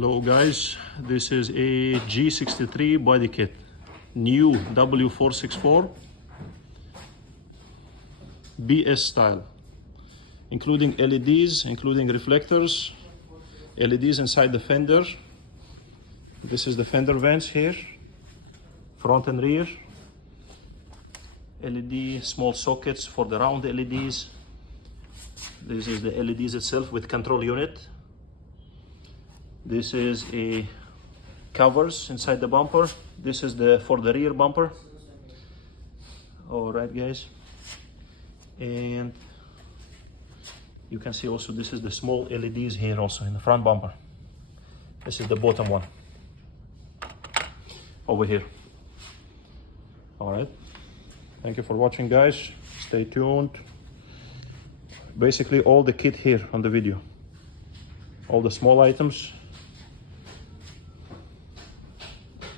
Hello guys, this is a G63 body kit, new W464 BS style, including LEDs, including reflectors, LEDs inside the fender. This is the fender vents here, front and rear. LED small sockets for the round LEDs. This is the LEDs itself with control unit. This is a covers inside the bumper. This is for the rear bumper. All right, guys. And you can see also this is the small LEDs here also in the front bumper. This is the bottom one over here. All right. Thank you for watching, guys. Stay tuned. Basically all the kit here on the video. All the small items